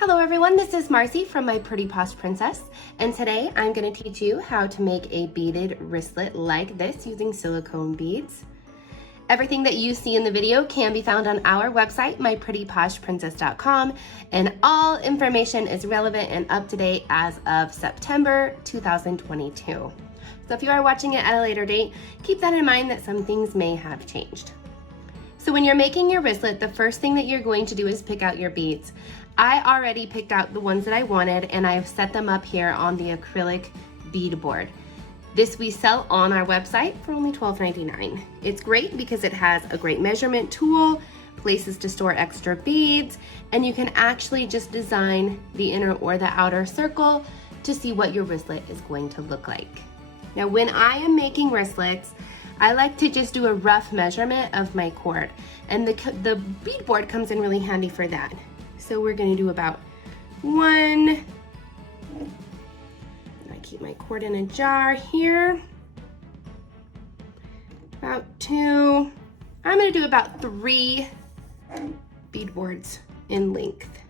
Hello everyone, this is Marcy from My Pretty Posh Princess, and today I'm going to teach you how to make a beaded wristlet like this using silicone beads. Everything that you see in the video can be found on our website, myprettyposhprincess.com, and all information is relevant and up to date as of September 2022. So if you are watching it at a later date, keep that in mind that some things may have changed. So when you're making your wristlet, the first thing that you're going to do is pick out your beads. I already picked out the ones that I wanted and I've set them up here on the acrylic bead board. This we sell on our website for only $12.99. It's great because it has a great measurement tool, places to store extra beads, and you can actually just design the inner or the outer circle to see what your wristlet is going to look like. Now when I am making wristlets, I like to just do a rough measurement of my cord, and the bead board comes in really handy for that. So we're going to do about one. I keep my cord in a jar here. About two. I'm going to do about 3 bead boards in length,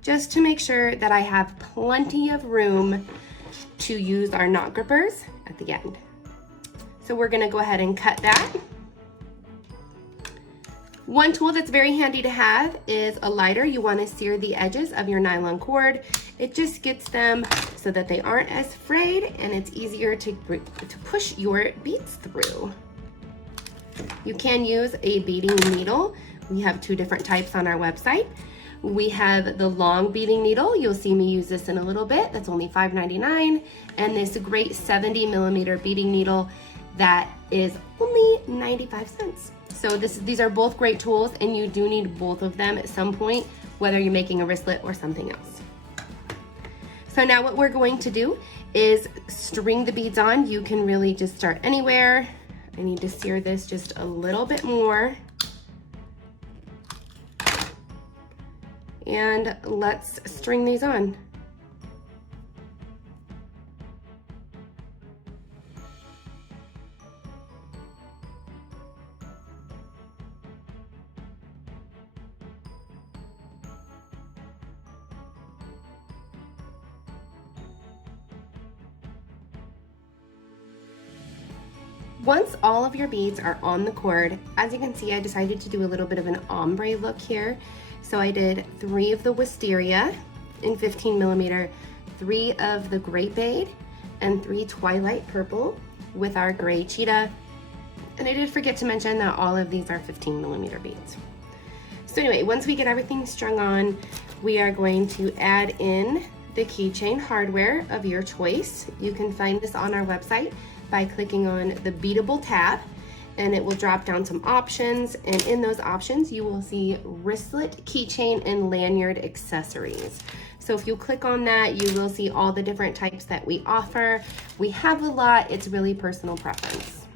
just to make sure that I have plenty of room to use our knot grippers at the end. So we're going to go ahead and cut that. One tool that's very handy to have is a lighter. You want to sear the edges of your nylon cord. It just gets them so that they aren't as frayed and it's easier to push your beads through. You can use a beading needle. We have 2 different types on our website. We have the long beading needle. You'll see me use this in a little bit. That's only $5.99. And this great 70mm beading needle that is only 95 cents. So these are both great tools and you do need both of them at some point, whether you're making a wristlet or something else. So now what we're going to do is string the beads on. You can really just start anywhere. I need to sear this just a little bit more. And let's string these on. Once all of your beads are on the cord, as you can see, I decided to do a little bit of an ombre look here. So I did 3 of the wisteria in 15mm, 3 of the grape bead, and 3 twilight purple with our gray cheetah. And I did forget to mention that all of these are 15mm beads. So anyway, once we get everything strung on, we are going to add in the keychain hardware of your choice. You can find this on our website by clicking on the Beadable tab, and it will drop down some options, and in those options you will see wristlet, keychain, and lanyard accessories. So if you click on that, you will see all the different types that we offer. We have a lot. It's really personal preference.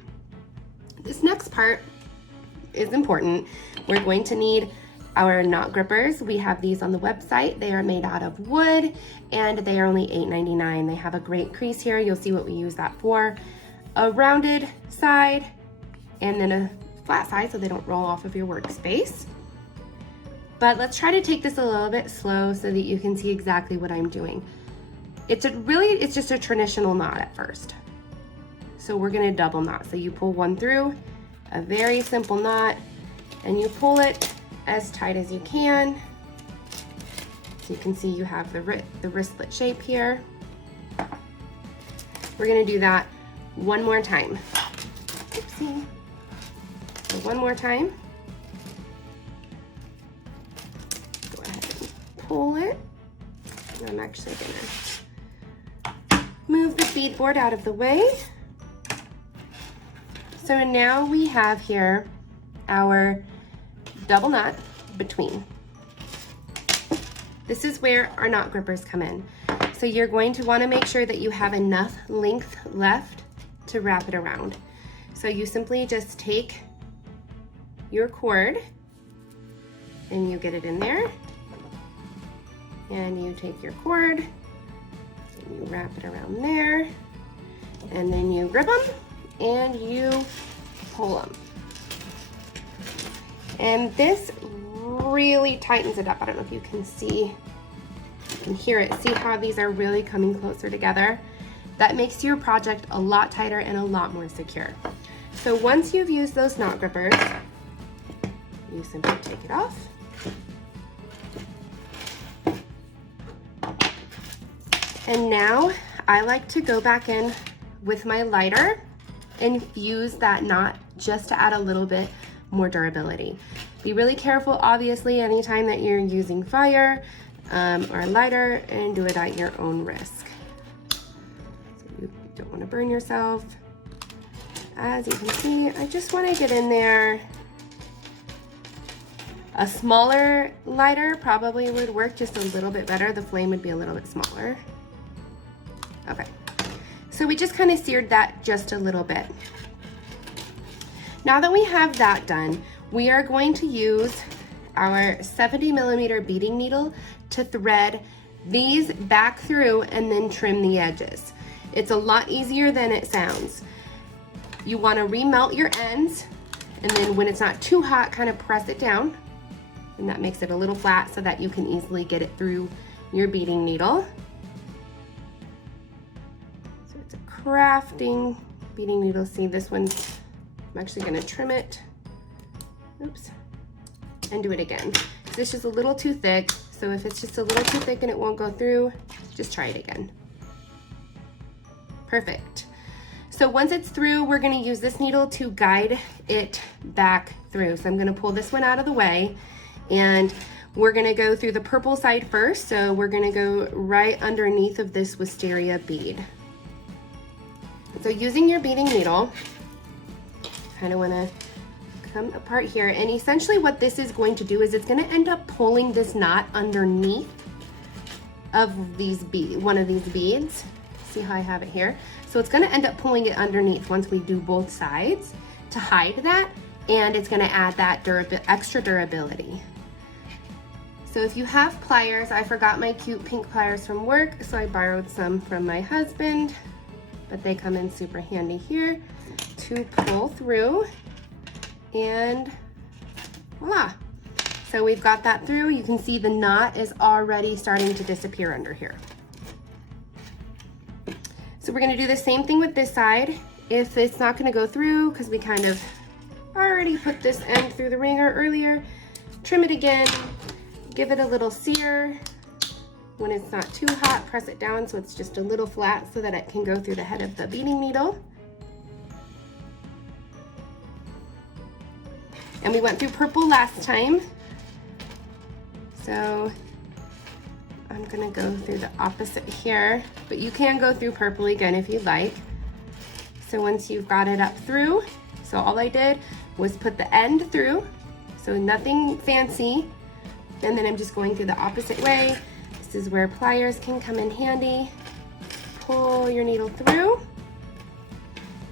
This next part is important. We're going to need our knot grippers. We have these on the website. They are made out of wood and they are only $8.99. They have a great crease here. You'll see what we use that for. A rounded side and then a flat side so they don't roll off of your workspace. But let's try to take this a little bit slow so that you can see exactly what I'm doing. It's just a traditional knot at first. So we're gonna double knot. So you pull one through, a very simple knot, and you pull it as tight as you can. So you can see you have the wristlet shape here. We're gonna do that one more time. Oopsie. So one more time. Go ahead and pull it. And I'm actually gonna move the bead board out of the way. So now we have here our double knot between. This is where our knot grippers come in. So you're going to want to make sure that you have enough length left to wrap it around. So you simply just take your cord and you get it in there, and you take your cord and you wrap it around there, and then you grip them and you pull them. And this really tightens it up. I don't know if you can see, you can hear it. See how these are really coming closer together? That makes your project a lot tighter and a lot more secure. So once you've used those knot grippers, you simply take it off. And now I like to go back in with my lighter and fuse that knot just to add a little bit more durability. Be really careful, obviously, anytime that you're using fire or a lighter, and do it at your own risk. So you don't want to burn yourself. As you can see, I just want to get in there. A smaller lighter probably would work just a little bit better. The flame would be a little bit smaller. Okay, so we just kind of seared that just a little bit. Now that we have that done, we are going to use our 70mm beading needle to thread these back through and then trim the edges. It's a lot easier than it sounds. You want to remelt your ends, and then when it's not too hot, kind of press it down, and that makes it a little flat so that you can easily get it through your beading needle. So it's a crafting beading needle. See, this one's, I'm actually going to trim it. Oops. And do it again. It's just a little too thick. So if it's just a little too thick and it won't go through, just try it again. Perfect. So once it's through, we're going to use this needle to guide it back through. So I'm going to pull this one out of the way, and we're going to go through the purple side first. So we're going to go right underneath of this wisteria bead. So using your beading needle, kind of want to come apart here, and essentially what this is going to do is it's going to end up pulling this knot underneath of these one of these beads. See how I have it here? So it's going to end up pulling it underneath once we do both sides to hide that, and it's going to add that extra durability. So if you have pliers, I forgot my cute pink pliers from work, so I borrowed some from my husband, but they come in super handy here to pull through, and voila. So we've got that through. You can see the knot is already starting to disappear under here. So we're going to do the same thing with this side. If it's not going to go through, because we kind of already put this end through the wringer earlier, trim it again, give it a little sear. When it's not too hot, press it down so it's just a little flat so that it can go through the head of the beading needle. And we went through purple last time, so I'm gonna go through the opposite here, but you can go through purple again if you'd like. So once you've got it up through, so all I did was put the end through, so nothing fancy, and then I'm just going through the opposite way. This is where pliers can come in handy. Pull your needle through,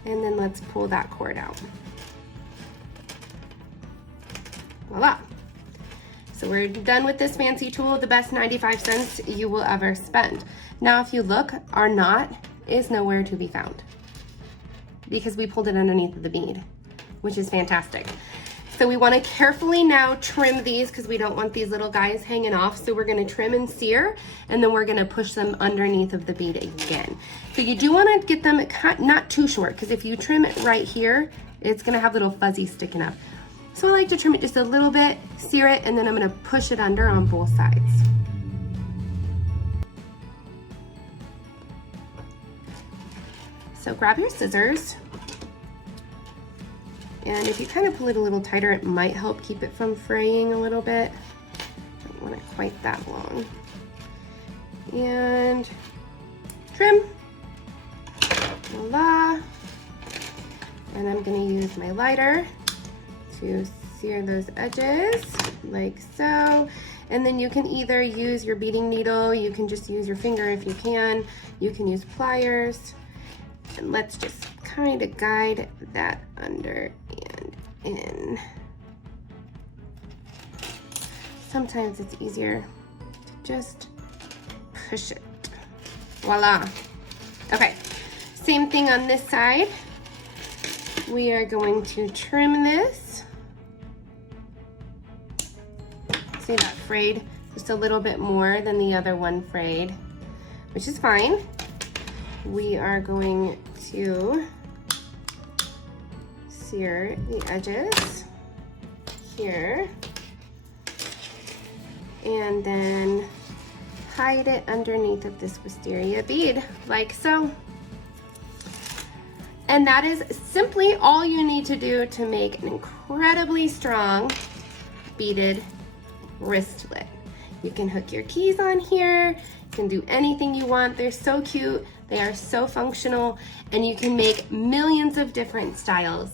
and then let's pull that cord out. Voila. So we're done with this fancy tool, the best 95 cents you will ever spend. Now if you look, our knot is nowhere to be found because we pulled it underneath of the bead, which is fantastic. So we want to carefully now trim these because we don't want these little guys hanging off. So we're going to trim and sear, and then we're going to push them underneath of the bead again. So you do want to get them not too short, because if you trim it right here, it's going to have little fuzzies sticking up. So I like to trim it just a little bit, sear it, and then I'm going to push it under on both sides. So grab your scissors, and if you kind of pull it a little tighter, it might help keep it from fraying a little bit. Don't want it quite that long. And trim. Voila. And I'm going to use my lighter to sear those edges like so. And then you can either use your beading needle, you can just use your finger if you can use pliers, and let's just kind of guide that under and in. Sometimes it's easier to just push it. Voila. Okay, same thing on this side. We are going to trim this. See, that frayed just a little bit more than the other one frayed, which is fine. We are going to sear the edges here and then hide it underneath of this wisteria bead, like so. And that is simply all you need to do to make an incredibly strong beaded wristlet. You can hook your keys on here, you can do anything you want. They're so cute, they are so functional, and you can make millions of different styles.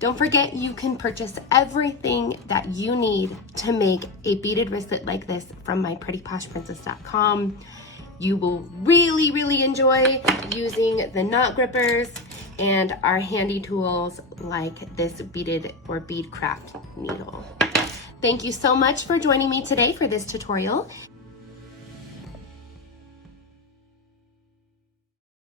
Don't forget, you can purchase everything that you need to make a beaded wristlet like this from myprettyposhprincess.com. You will really, really enjoy using the knot grippers and our handy tools like this beaded or bead craft needle. Thank you so much for joining me today for this tutorial.